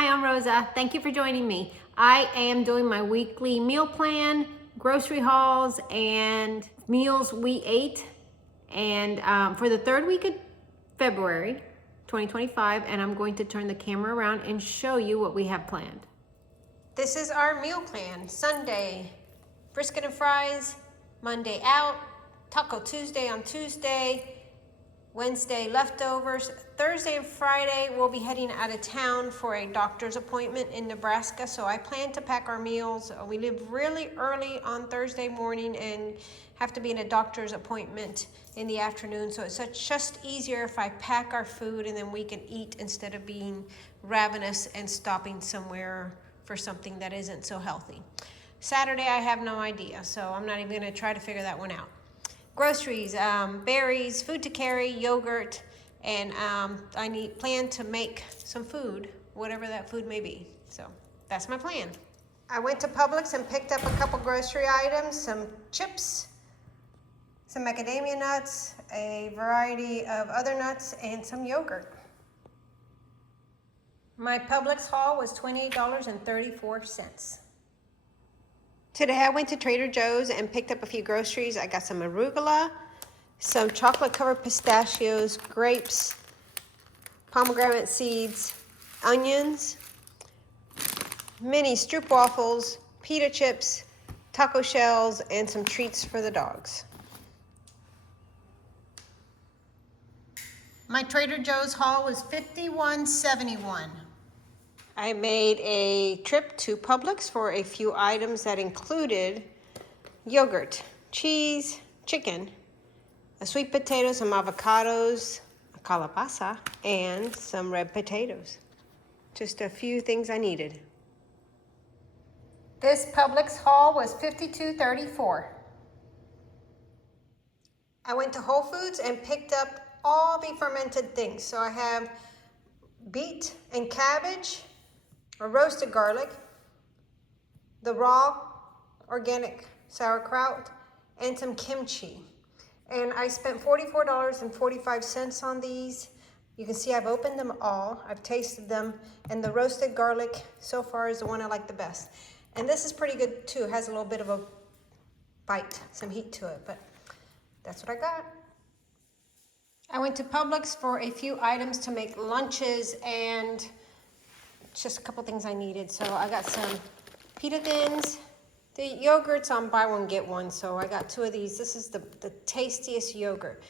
Hi, I'm Rosa. Thank you for joining me. I am doing my weekly meal plan, grocery hauls, and meals we ate, and for the third week of February 2025, and I'm going to turn the camera around and show you what we have planned. This is our meal plan. Sunday, brisket and fries. Monday out, Taco Tuesday on Tuesday. Wednesday, leftovers. Thursday and Friday, we'll be heading out of town for a doctor's appointment in Nebraska, so I plan to pack our meals. We leave really early on Thursday morning and have to be in a doctor's appointment in the afternoon, so it's just easier if I pack our food and then we can eat instead of being ravenous and stopping somewhere for something that isn't so healthy. Saturday, I have no idea, so I'm not even gonna try to figure that one out. Groceries, berries, food to carry, yogurt, and I plan to make some food, whatever that food may be. So that's my plan. I went to Publix and picked up a couple grocery items, some chips, some macadamia nuts, a variety of other nuts, and some yogurt. My Publix haul was $28.34. Today I went to Trader Joe's and picked up a few groceries. I got some arugula, some chocolate covered pistachios, grapes, pomegranate seeds, onions, mini stroop waffles, pita chips, taco shells, and some treats for the dogs. My Trader Joe's haul was $51.71. I made a trip to Publix for a few items that included yogurt, cheese, chicken, a sweet potato, some avocados, a calabaza, and some red potatoes. Just a few things I needed. This Publix haul was $52.34. I went to Whole Foods and picked up all the fermented things. So I have beet and cabbage, or roasted garlic, the raw organic sauerkraut, and some kimchi. And I spent $44.45 on these. You can see I've opened them all, I've tasted them, and the roasted garlic so far is the one I like the best. And this is pretty good too, it has a little bit of a bite, some heat to it, but that's what I got. I went to Publix for a few items to make lunches and just a couple things I needed. So I got some pita thins. The yogurt's on buy one, get one. So I got two of these. This is the tastiest yogurt.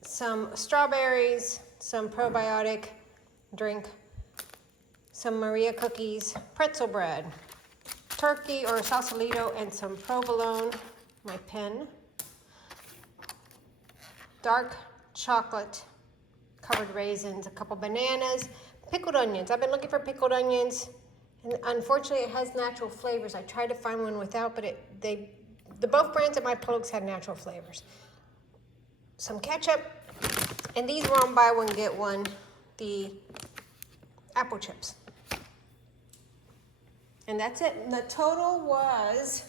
Some strawberries, some probiotic drink, some Maria cookies, pretzel bread, turkey or sausalito, and some provolone, my pen, dark chocolate covered raisins, a couple bananas, pickled onions. I've been looking for pickled onions, and unfortunately it has natural flavors. I tried to find one without, but the both brands at my Publix had natural flavors. Some ketchup, and these were on buy one, get one, the apple chips. And that's it. And the total was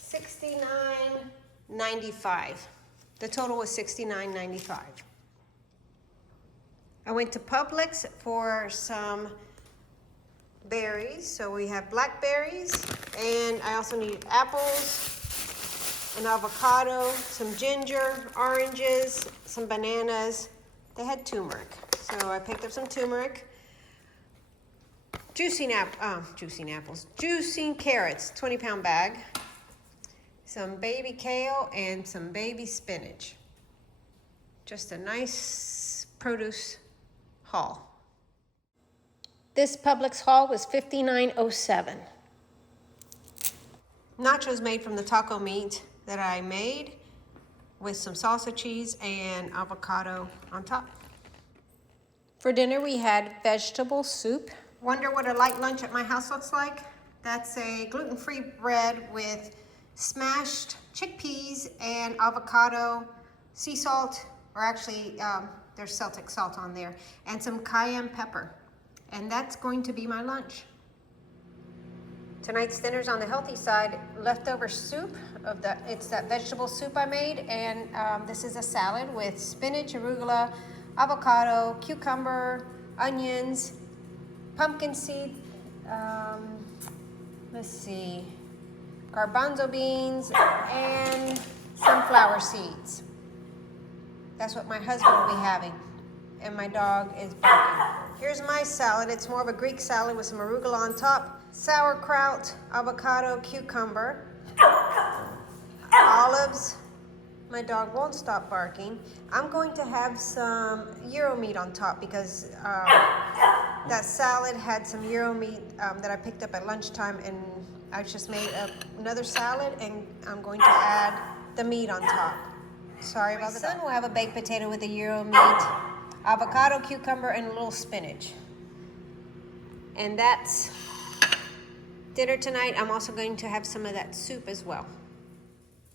$69.95. The total was $69.95. I went to Publix for some berries. So we have blackberries, and I also needed apples, an avocado, some ginger, oranges, some bananas. They had turmeric. So I picked up some turmeric. Juicing carrots, 20-pound bag. Some baby kale and some baby spinach. Just a nice produce haul. This Publix haul was $59.07. Nachos made from the taco meat that I made with some salsa cheese and avocado on top. For dinner we had vegetable soup. Wonder what a light lunch at my house looks like? That's a gluten-free bread with smashed chickpeas and avocado, sea salt, or actually there's Celtic salt on there, and some cayenne pepper. And that's going to be my lunch. Tonight's dinner's on the healthy side. Leftover soup it's that vegetable soup I made, and this is a salad with spinach, arugula, avocado, cucumber, onions, pumpkin seed, let's see, garbanzo beans, and sunflower seeds. That's what my husband will be having. And my dog is barking. Here's my salad. It's more of a Greek salad with some arugula on top, sauerkraut, avocado, cucumber, olives. My dog won't stop barking. I'm going to have some gyro meat on top because that salad had some gyro meat that I picked up at lunchtime, and I just made another salad, and I'm going to add the meat on top. Sorry about that. My son will have a baked potato with the gyro meat, avocado, cucumber, and a little spinach. And that's dinner tonight. I'm also going to have some of that soup as well.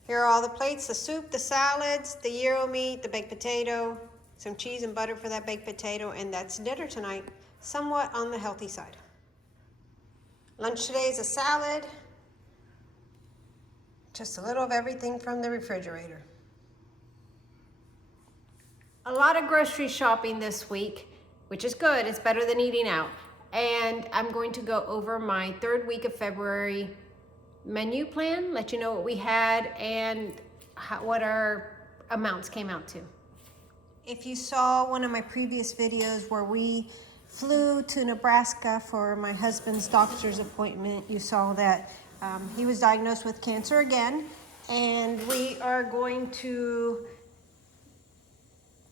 Here are all the plates: the soup, the salads, the gyro meat, the baked potato, some cheese and butter for that baked potato, and that's dinner tonight, somewhat on the healthy side. Lunch today is a salad, just a little of everything from the refrigerator. A lot of grocery shopping this week, which is good. It's better than eating out. And I'm going to go over my third week of February menu plan, let you know what we had and what our amounts came out to. If you saw one of my previous videos where we flew to Nebraska for my husband's doctor's appointment, you saw that he was diagnosed with cancer again, and we are going to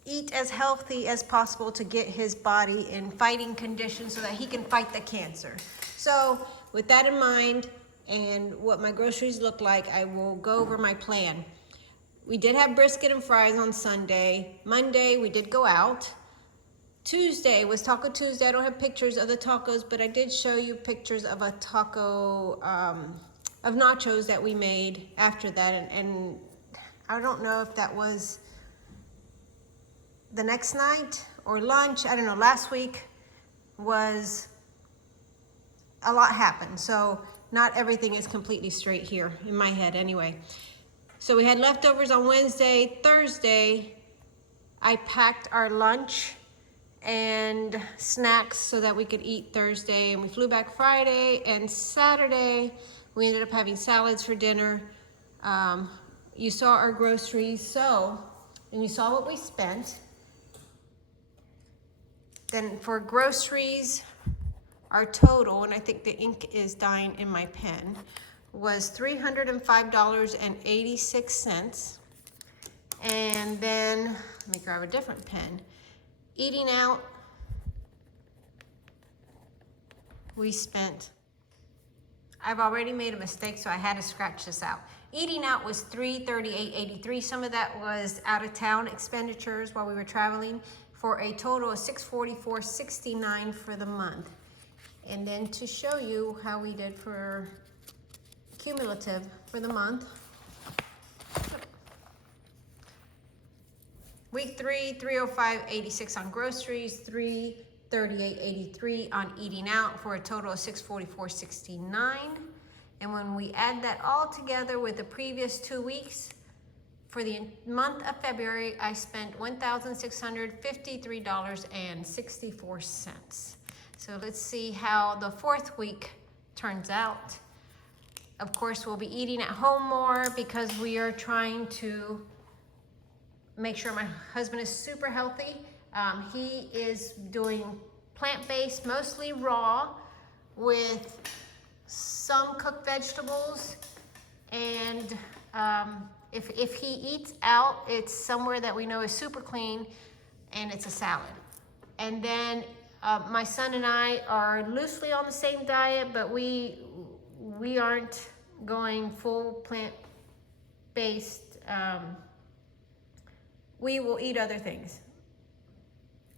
eat as healthy as possible to get his body in fighting condition so that he can fight the cancer. So with that in mind and what my groceries look like, I will go over my plan. We did have brisket and fries on Sunday. Monday we did go out. Tuesday was Taco Tuesday. I don't have pictures of the tacos, but I did show you pictures of a taco, of nachos that we made after that. And I don't know if that was the next night or lunch. I don't know. Last week was a lot happened, so not everything is completely straight here in my head anyway. So we had leftovers on Wednesday. Thursday I packed our lunch and snacks so that we could eat Thursday, and we flew back Friday. And Saturday we ended up having salads for dinner. You saw our groceries, and you saw what we spent. Then for groceries, our total, and I think the ink is dying in my pen, was $305.86. And then, let me grab a different pen. Eating out, we spent, I've already made a mistake, so I had to scratch this out. Eating out was $338.83. Some of that was out of town expenditures while we were traveling, for a total of $644.69 for the month. And then to show you how we did for cumulative for the month. Week 3, $305.86 on groceries, $338.83 on eating out, for a total of $644.69. And when we add that all together with the previous 2 weeks, for the month of February, I spent $1,653.64. So let's see how the fourth week turns out. Of course, we'll be eating at home more because we are trying to make sure my husband is super healthy. He is doing plant-based, mostly raw, with some cooked vegetables. And if he eats out, it's somewhere that we know is super clean, and it's a salad. And then my son and I are loosely on the same diet, but we aren't going full plant-based. We will eat other things,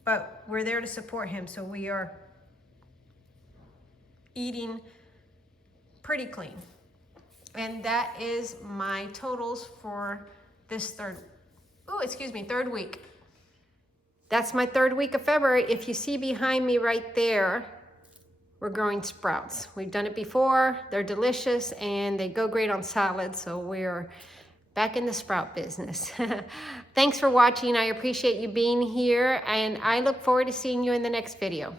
but we're there to support him, so we are eating pretty clean. And that is my totals for this third week. That's my third week of February. If you see behind me right there, we're growing sprouts. We've done it before. They're delicious and they go great on salad, so we're back in the sprout business. Thanks for watching. I appreciate you being here, and I look forward to seeing you in the next video.